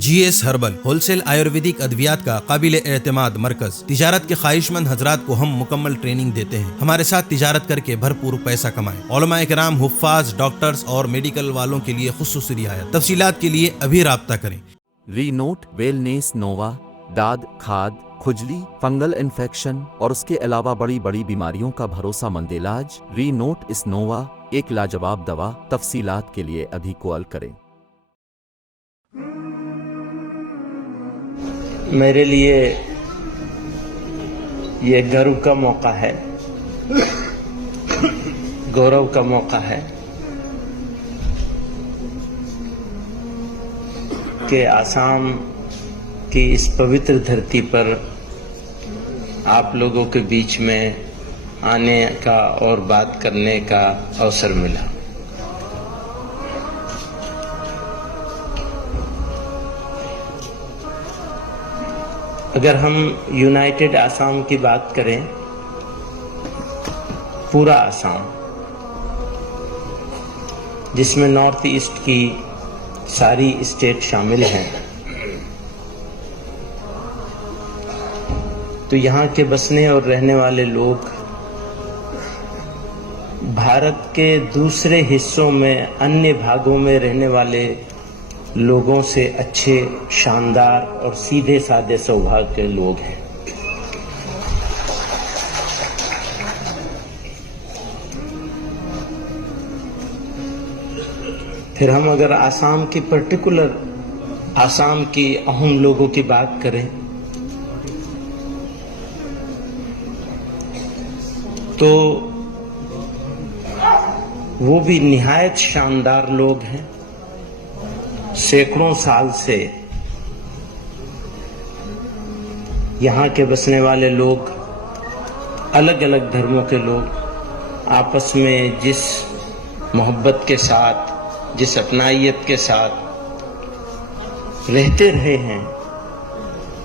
جی S herbal wholesale Ayurvedic ادویات کا قابل اعتماد مرکز۔ تجارت کے خواہش مند حضرات کو ہم مکمل ٹریننگ دیتے ہیں۔ ہمارے ساتھ تجارت کر کے بھرپور پیسہ کمائیں۔ علماء کرام، حفاظ، ڈاکٹرز اور میڈیکل والوں کے لیے خصوصی رعایت۔ تفصیلات کے لیے ابھی رابطہ کریں۔ ری نوٹ ویلنیس نووا داد، کھاد، کھجلی، فنگل انفیکشن اور اس کے علاوہ بڑی بیماریوں کا بھروسہ مند علاج۔ ری نوٹ اس نووا ایک لاجواب دوا۔ تفصیلات کے لیے ابھی کال کریں۔ میرے لیے یہ گرو کا موقع ہے، گورو کا موقع ہے کہ آسام کی اس پوتر دھرتی پر آپ لوگوں کے بیچ میں آنے کا اور بات کرنے کا اوسر ملا۔ اگر ہم یونائٹڈ آسام کی بات کریں، پورا آسام جس میں نارتھ ایسٹ کی ساری اسٹیٹ شامل ہیں، تو یہاں کے بسنے اور رہنے والے لوگ بھارت کے دوسرے حصوں میں انیہ بھاگوں میں رہنے والے لوگوں سے اچھے، شاندار اور سیدھے سادے سوبھاگ کے لوگ ہیں۔ پھر ہم اگر آسام کی پرٹیکولر آسام کی اہم لوگوں کی بات کریں تو وہ بھی نہایت شاندار لوگ ہیں۔ سینکڑوں سال سے یہاں کے بسنے والے لوگ، الگ الگ دھرموں کے لوگ آپس میں جس محبت کے ساتھ، جس اپنائیت کے ساتھ رہتے رہے ہیں،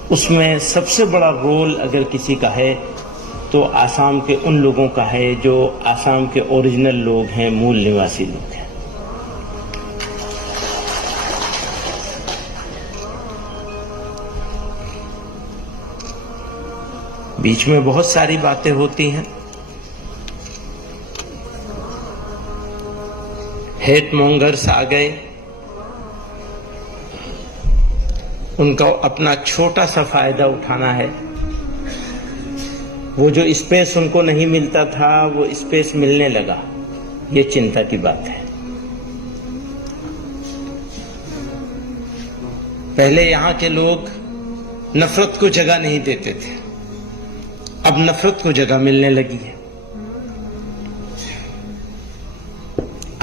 اس میں سب سے بڑا رول اگر کسی کا ہے تو آسام کے ان لوگوں کا ہے جو آسام کے اوریجنل لوگ ہیں، مول نواسی لوگ ہیں۔ بیچ میں بہت ساری باتیں ہوتی ہیں، ہیٹ مونگرز آ گئے، ان کا اپنا چھوٹا سا فائدہ اٹھانا ہے۔ وہ جو اسپیس ان کو نہیں ملتا تھا وہ اسپیس ملنے لگا، یہ چنتا کی بات ہے۔ پہلے یہاں کے لوگ نفرت کو جگہ نہیں دیتے تھے، اب نفرت کو جگہ ملنے لگی ہے۔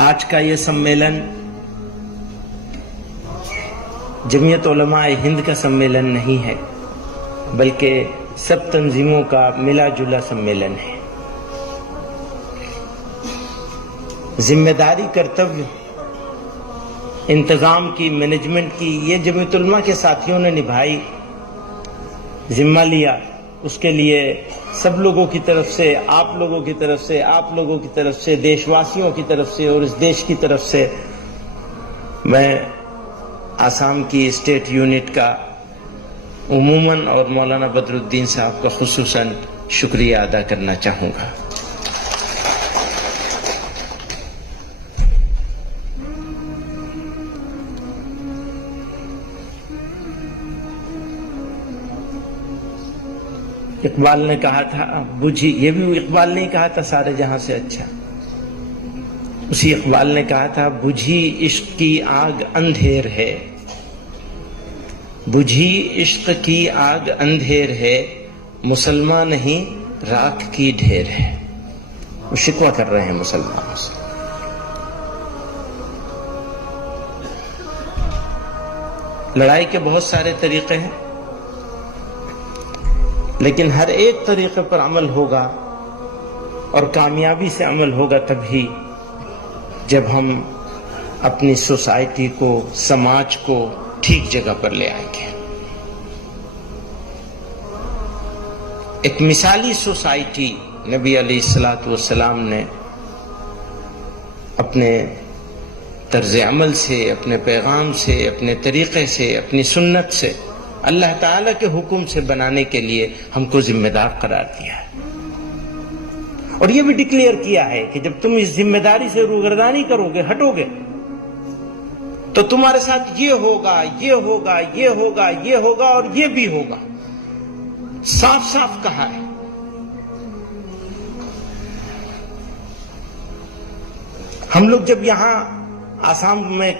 آج کا یہ سمیلن جمعیت علماء ہند کا سمیلن نہیں ہے، بلکہ سب تنظیموں کا ملا جلا سمیلن ہے۔ ذمہ داری، کرتویہ، انتظام کی، مینجمنٹ کی یہ جمعیت علماء کے ساتھیوں نے نبھائی، ذمہ لیا۔ اس کے لیے سب لوگوں کی طرف سے، آپ لوگوں کی طرف سے، آپ لوگوں کی طرف سے، دیش واسیوں کی طرف سے اور اس دیش کی طرف سے میں آسام کی اسٹیٹ یونٹ کا عموماً اور مولانا بدر الدین صاحب کا خصوصاً شکریہ ادا کرنا چاہوں گا۔ اقبال نے کہا تھا بجھی، یہ بھی اقبال نے کہا تھا سارے جہاں سے اچھا، اسی اقبال نے کہا تھا بجھی عشق کی آگ اندھیر ہے، بجھی عشق کی آگ اندھیر ہے، مسلمان نہیں راکھ کی ڈھیر ہے۔ وہ شکوہ کر رہے ہیں مسلمانوں سے۔ لڑائی کے بہت سارے طریقے ہیں، لیکن ہر ایک طریقے پر عمل ہوگا اور کامیابی سے عمل ہوگا تبھی جب ہم اپنی سوسائٹی کو، سماج کو ٹھیک جگہ پر لے آئیں گے۔ ایک مثالی سوسائٹی نبی علیہ الصلوۃ والسلام نے اپنے طرز عمل سے، اپنے پیغام سے، اپنے طریقے سے، اپنی سنت سے، اللہ تعالیٰ کے حکم سے بنانے کے لیے ہم کو ذمہ دار قرار دیا ہے۔ اور یہ بھی ڈکلیئر کیا ہے کہ جب تم اس ذمہ داری سے روگردانی کرو گے، ہٹو گے، تو تمہارے ساتھ یہ ہوگا، یہ ہوگا، یہ ہوگا، یہ ہوگا اور یہ بھی ہوگا۔ صاف صاف کہا ہے۔ ہم لوگ جب یہاں آسام میں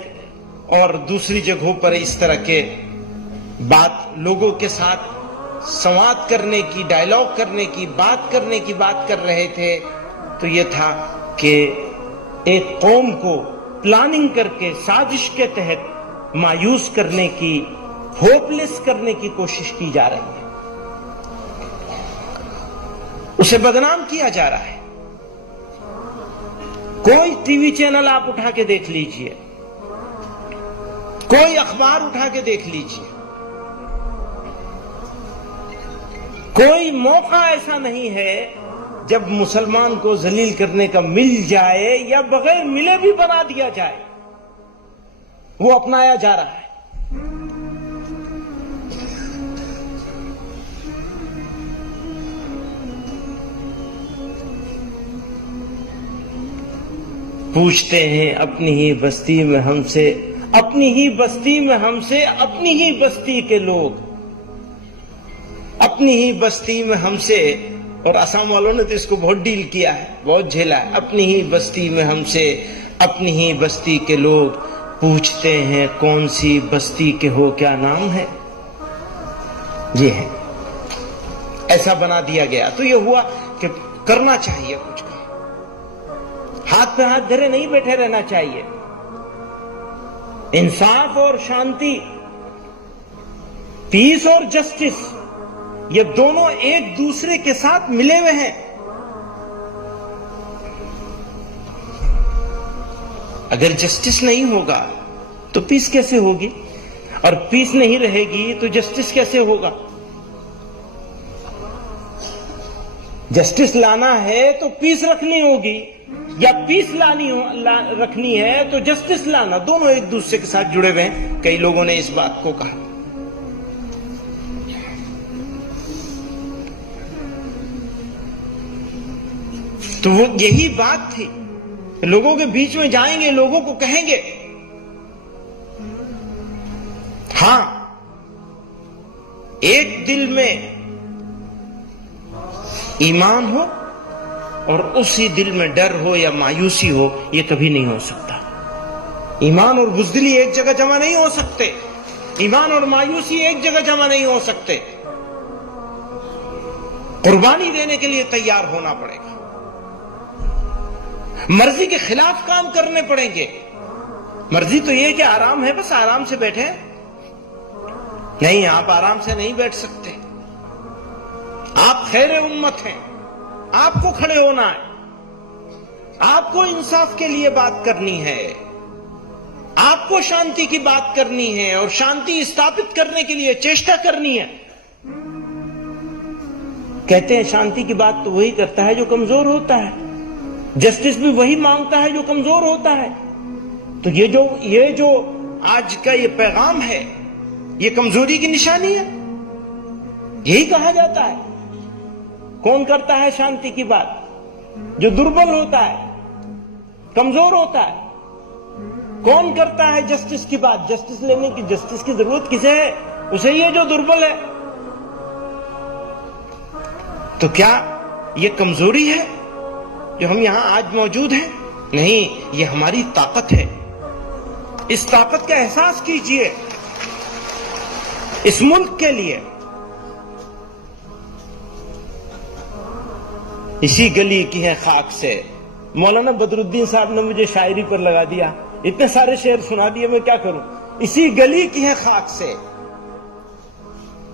اور دوسری جگہوں پر اس طرح کے بات لوگوں کے ساتھ سواد کرنے کی، ڈائیلاگ کرنے کی، بات کرنے کی بات کر رہے تھے، تو یہ تھا کہ ایک قوم کو پلاننگ کر کے سازش کے تحت مایوس کرنے کی، ہوپ لیس کرنے کی کوشش کی جا رہی ہے، اسے بدنام کیا جا رہا ہے۔ کوئی ٹی وی چینل آپ اٹھا کے دیکھ لیجئے، کوئی اخبار اٹھا کے دیکھ لیجئے، کوئی موقع ایسا نہیں ہے جب مسلمان کو ذلیل کرنے کا مل جائے یا بغیر ملے بھی بنا دیا جائے، وہ اپنایا جا رہا ہے۔ پوچھتے ہیں اپنی ہی بستی میں ہم سے، اپنی ہی بستی میں ہم سے، اپنی ہی بستی کے لوگ، اپنی ہی بستی میں ہم سے، اور آسام والوں نے تو اس کو بہت ڈیل کیا ہے، بہت جھیلا ہے۔ اپنی ہی بستی میں ہم سے، اپنی ہی بستی کے لوگ پوچھتے ہیں کون سی بستی کے ہو، کیا نام ہے؟ یہ ہے، ایسا بنا دیا گیا۔ تو یہ ہوا کہ کرنا چاہیے کچھ، ہاتھ پہ ہاتھ دھرے نہیں بیٹھے رہنا چاہیے۔ انصاف اور شانتی، پیس اور جسٹس، یہ دونوں ایک دوسرے کے ساتھ ملے ہوئے ہیں۔ اگر جسٹس نہیں ہوگا تو پیس کیسے ہوگی؟ اور پیس نہیں رہے گی تو جسٹس کیسے ہوگا؟ جسٹس لانا ہے تو پیس رکھنی ہوگی، یا پیس رکھنی ہے تو جسٹس لانا، دونوں ایک دوسرے کے ساتھ جڑے ہوئے ہیں۔ کئی لوگوں نے اس بات کو کہا۔ تو وہ یہی بات تھی، لوگوں کے بیچ میں جائیں گے، لوگوں کو کہیں گے ہاں ایک دل میں ایمان ہو اور اسی دل میں ڈر ہو یا مایوسی ہو، یہ کبھی نہیں ہو سکتا۔ ایمان اور بزدلی ایک جگہ جمع نہیں ہو سکتے، ایمان اور مایوسی ایک جگہ جمع نہیں ہو سکتے۔ قربانی دینے کے لیے تیار ہونا پڑے گا، مرضی کے خلاف کام کرنے پڑیں گے۔ مرضی تو یہ کہ آرام ہے، بس آرام سے بیٹھے، نہیں، آپ آرام سے نہیں بیٹھ سکتے۔ آپ خیر امت ہیں، آپ کو کھڑے ہونا ہے، آپ کو انصاف کے لیے بات کرنی ہے، آپ کو شانتی کی بات کرنی ہے، اور شانتی استھاپت کرنے کے لیے چیشٹا کرنی ہے۔ کہتے ہیں شانتی کی بات تو وہی کرتا ہے جو کمزور ہوتا ہے، جسٹس بھی وہی مانگتا ہے جو کمزور ہوتا ہے۔ تو یہ جو آج کا یہ پیغام ہے، یہ کمزوری کی نشانی ہے، یہی کہا جاتا ہے۔ کون کرتا ہے شانتی کی بات؟ جو دربل ہوتا ہے، کمزور ہوتا ہے۔ کون کرتا ہے جسٹس کی بات؟ جسٹس لینے کی، جسٹس کی ضرورت کسے ہے؟ اسے یہ جو دربل ہے۔ تو کیا یہ کمزوری ہے جو ہم یہاں آج موجود ہیں؟ نہیں، یہ ہماری طاقت ہے۔ اس طاقت کا احساس کیجئے اس ملک کے لیے۔ اسی گلی کی ہے خاک سے، مولانا بدر الدین صاحب نے مجھے شاعری پر لگا دیا، اتنے سارے شعر سنا دیے، میں کیا کروں۔ اسی گلی کی ہے خاک سے،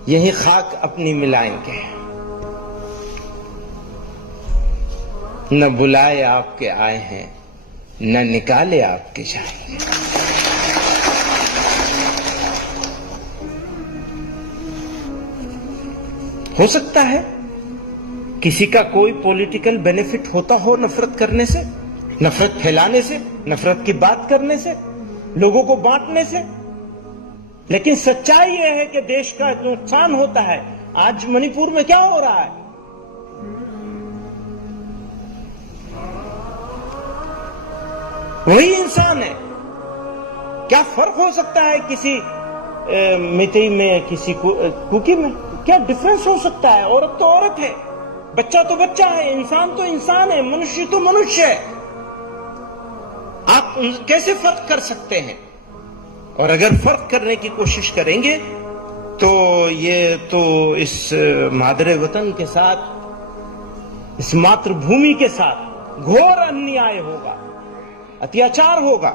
یہی خاک اپنی ملائیں گے، نہ بلائے آپ کے آئے ہیں، نہ نکالے آپ کے جائیں گے۔ ہو سکتا ہے کسی کا کوئی پولیٹیکل بینیفٹ ہوتا ہو نفرت کرنے سے، نفرت پھیلانے سے، نفرت کی بات کرنے سے، لوگوں کو بانٹنے سے. لیکن سچائی یہ ہے کہ دیش کا نقصان ہوتا ہے. آج منی پور میں کیا ہو رہا ہے؟ وہی انسان ہے. کیا فرق ہو سکتا ہے کسی میتئی میں، کسی کوکی میں؟ کیا ڈفرنس ہو سکتا ہے؟ عورت تو عورت ہے، بچہ تو بچہ ہے، انسان تو انسان ہے، منشی تو منشیہ ہے. آپ کیسے فرق کر سکتے ہیں؟ اور اگر فرق کرنے کی کوشش کریں گے تو یہ تو اس مادر وطن کے ساتھ، اس ماتر بھومی کے ساتھ گھور انیائے ہوگا، اتیاچار ہوگا.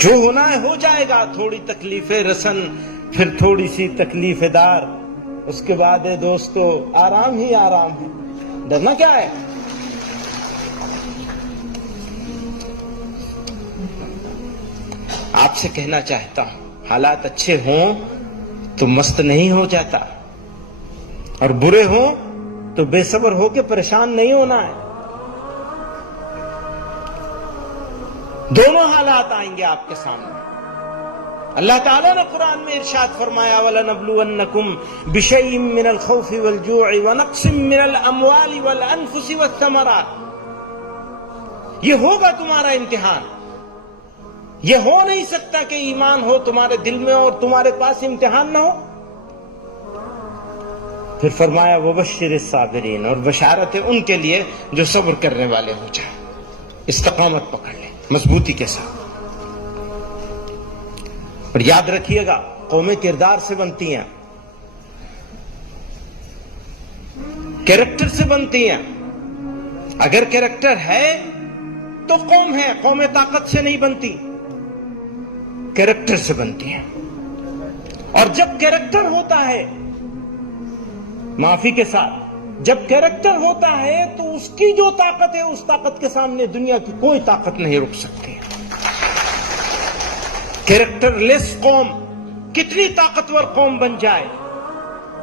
جو ہونا ہے ہو جائے گا. تھوڑی تکلیف رسن، پھر تھوڑی سی تکلیف دار، اس کے بعد دوستو آرام ہی آرام ہے. ڈرنا کیا ہے؟ آپ سے کہنا چاہتا ہوں، حالات اچھے ہوں تو مست نہیں ہو جاتا، اور برے ہوں تو بے صبر ہو کے پریشان نہیں ہونا ہے. دونوں حالات آئیں گے آپ کے سامنے. اللہ تعالیٰ نے قرآن میں ارشاد فرمایا وَلَنَبْلُوَنَّكُمْ بِشَيْءٍ مِّنَ الْخَوْفِ وَالْجُوعِ وَنَقْصٍ مِّنَ الْأَمْوَالِ وَالْأَنفُسِ وَالثَّمَرَاتِ. یہ ہوگا تمہارا امتحان. یہ ہو نہیں سکتا کہ ایمان ہو تمہارے دل میں اور تمہارے پاس امتحان نہ ہو. پھر فرمایا وَبَشِّرِ الصَّابِرِينَ، اور بشارت ہے ان کے لیے جو صبر کرنے والے ہو جائیں، استقامت پکڑ لیں مضبوطی کے ساتھ. اور یاد رکھیے گا، قومیں کردار سے بنتی ہیں، کیریکٹر سے بنتی ہیں. اگر کیریکٹر ہے تو قوم ہے. قومیں طاقت سے نہیں بنتی، کیریکٹر سے بنتی ہیں. اور جب کیریکٹر ہوتا ہے، معافی کے ساتھ، جب کیریکٹر ہوتا ہے تو اس کی جو طاقت ہے، اس طاقت کے سامنے دنیا کی کوئی طاقت نہیں رک سکتی. کیریکٹر لیس قوم کتنی طاقتور قوم بن جائے،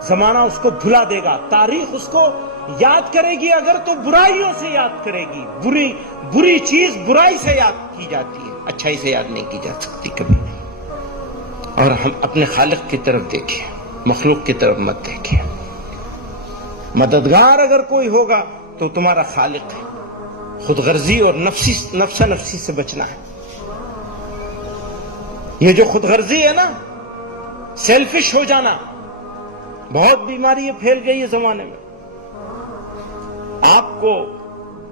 زمانہ اس کو بھلا دے گا. تاریخ اس کو یاد کرے گی، اگر تو برائیوں سے یاد کرے گی. بری چیز برائی سے یاد کی جاتی ہے، اچھائی سے یاد نہیں کی جا سکتی کبھی. اور ہم اپنے خالق کی طرف دیکھیں، مخلوق کی طرف مت دیکھیں. مددگار اگر کوئی ہوگا تو تمہارا خالق ہے. خود غرضی اور نفسا نفسی سے بچنا ہے. یہ جو خود غرضی ہے نا، سیلفش ہو جانا، بہت بیماری یہ پھیل گئی ہے زمانے میں. آپ کو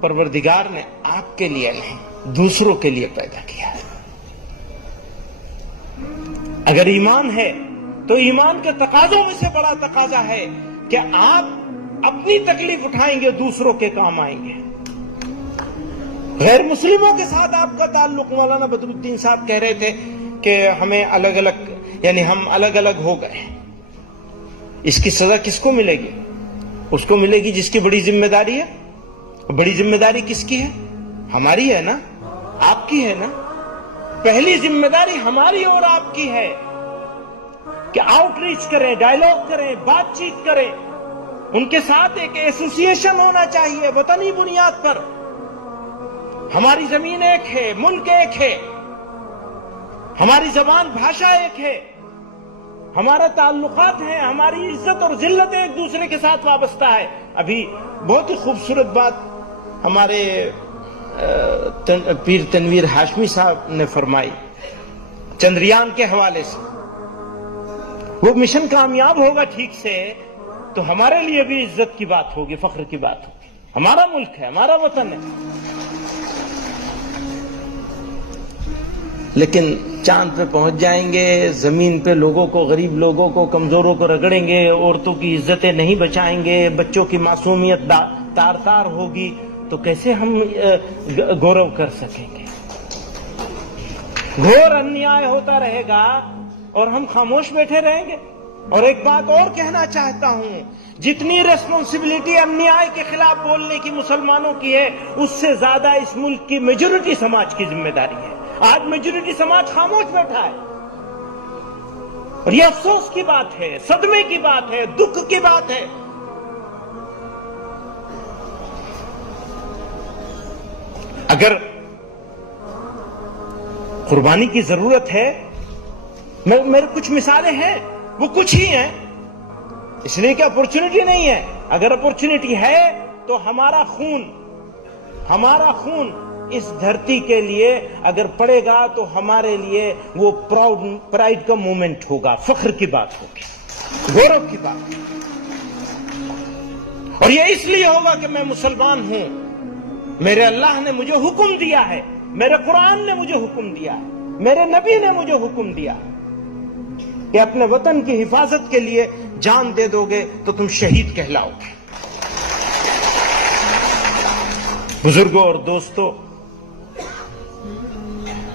پروردگار نے آپ کے لیے نہیں، دوسروں کے لیے پیدا کیا ہے. اگر ایمان ہے تو ایمان کے تقاضوں میں سے بڑا تقاضا ہے کہ آپ اپنی تکلیف اٹھائیں گے، دوسروں کے کام آئیں گے. غیر مسلموں کے ساتھ آپ کا تعلق، مولانا بدر الدین صاحب کہہ رہے تھے کہ ہمیں الگ الگ، یعنی ہم الگ الگ ہو گئے. اس کی سزا کس کو ملے گی؟ اس کو ملے گی جس کی بڑی ذمہ داری ہے. بڑی ذمہ داری کس کی ہے؟ ہماری ہے نا، آپ کی ہے نا. پہلی ذمہ داری ہماری اور آپ کی ہے کہ آؤٹ ریچ کریں، ڈائیلاگ کریں، بات چیت کریں. ان کے ساتھ ایک ایسوسیشن ہونا چاہیے وطنی بنیاد پر. ہماری زمین ایک ہے، ملک ایک ہے، ہماری زبان بھاشا ایک ہے، ہمارا تعلقات ہیں، ہماری عزت اور ذلت ایک دوسرے کے ساتھ وابستہ ہے. ابھی بہت ہی خوبصورت بات ہمارے پیر تنویر ہاشمی صاحب نے فرمائی چندریان کے حوالے سے. وہ مشن کامیاب ہوگا ٹھیک سے تو ہمارے لیے بھی عزت کی بات ہوگی، فخر کی بات ہوگی. ہمارا ملک ہے، ہمارا وطن ہے. لیکن چاند پہ پہنچ جائیں گے، زمین پہ لوگوں کو، غریب لوگوں کو، کمزوروں کو رگڑیں گے، عورتوں کی عزتیں نہیں بچائیں گے، بچوں کی معصومیت تار تار ہوگی، تو کیسے ہم گورو کر سکیں گے؟ گھور انیائے ہوتا رہے گا اور ہم خاموش بیٹھے رہیں گے. اور ایک بات اور کہنا چاہتا ہوں، جتنی ریسپانسبلٹی انیائے کے خلاف بولنے کی مسلمانوں کی ہے، اس سے زیادہ اس ملک کی میجورٹی سماج کی ذمہ داری ہے. آج میجورٹی سماج خاموش بیٹھا ہے. اور یہ افسوس کی بات ہے، صدمے کی بات ہے، دکھ کی بات ہے۔ اگر قربانی کی ضرورت ہے، میرے کچھ مثالیں ہیں، وہ کچھ ہی ہیں، اس لیے کہ اپورچونٹی نہیں ہے۔ اگر اپورچونٹی ہے تو ہمارا خون اس دھرتی کے لیے اگر پڑے گا تو ہمارے لیے وہ پرائڈ کا مومنٹ ہوگا، فخر کی بات ہوگی، گورو کی بات۔ اور یہ اس لیے ہوگا کہ میں مسلمان ہوں، میرے اللہ نے مجھے حکم دیا ہے، میرے قرآن نے مجھے حکم دیا ہے، میرے نبی نے مجھے حکم دیا کہ اپنے وطن کی حفاظت کے لیے جان دے دو گے تو تم شہید کہلاؤ گے۔ بزرگوں اور دوستو،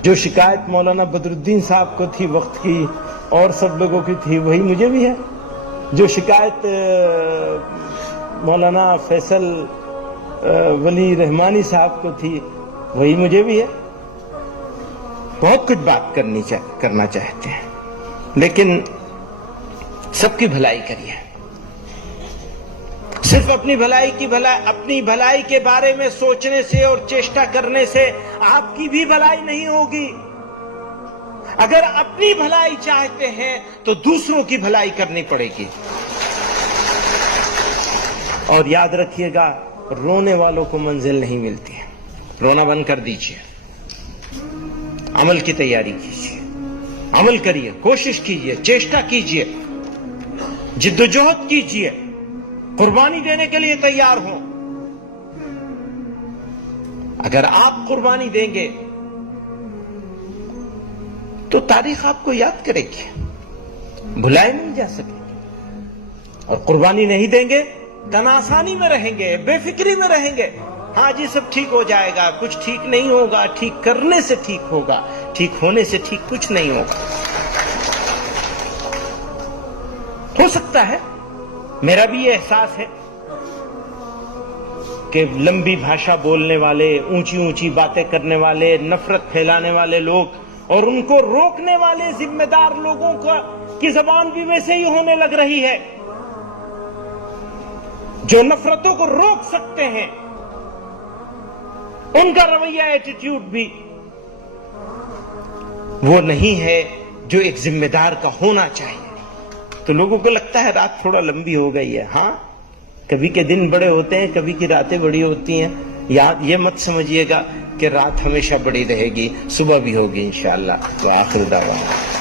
جو شکایت مولانا بدر الدین صاحب کو تھی وقت کی اور سب لوگوں کی تھی، وہی مجھے بھی ہے۔ جو شکایت مولانا فیصل ولی رحمانی صاحب کو تھی، وہی مجھے بھی ہے۔ بہت کچھ بات کرنا چاہتے ہیں، لیکن سب کی بھلائی کریے۔ صرف اپنی بھلائی کے بارے میں سوچنے سے اور چیشٹا کرنے سے آپ کی بھی بھلائی نہیں ہوگی۔ اگر اپنی بھلائی چاہتے ہیں تو دوسروں کی بھلائی کرنی پڑے گی۔ اور یاد رکھیے گا، رونے والوں کو منزل نہیں ملتی ہے۔ رونا بند کر دیجئے، عمل کی تیاری کیجئے، عمل کریے، کوشش کیجئے، چیشٹا کیجئے، جد و جہد کیجئے، قربانی دینے کے لیے تیار ہوں۔ اگر آپ قربانی دیں گے تو تاریخ آپ کو یاد کرے گی، بھلائے نہیں جا سکے گی۔ اور قربانی نہیں دیں گے، تناسانی میں رہیں گے، بے فکری میں رہیں گے، ہاں جی سب ٹھیک ہو جائے گا، کچھ ٹھیک نہیں ہوگا، ٹھیک کرنے سے ٹھیک ہوگا، ٹھیک ہونے سے ٹھیک کچھ نہیں ہوگا۔ ہو سکتا ہے، میرا بھی یہ احساس ہے کہ لمبی بھاشا بولنے والے، اونچی اونچی باتیں کرنے والے، نفرت پھیلانے والے لوگ اور ان کو روکنے والے ذمہ دار لوگوں کی زبان بھی ویسے ہی ہونے لگ رہی ہے۔ جو نفرتوں کو روک سکتے ہیں، ان کا رویہ، ایٹیٹیوڈ بھی وہ نہیں ہے جو ایک ذمہ دار کا ہونا چاہیے۔ تو لوگوں کو لگتا ہے رات تھوڑا لمبی ہو گئی ہے۔ ہاں، کبھی کے دن بڑے ہوتے ہیں، کبھی کی راتیں بڑی ہوتی ہیں۔ یہ مت سمجھیے گا کہ رات ہمیشہ بڑی رہے گی، صبح بھی ہوگی انشاءاللہ۔ وآخر دعوانا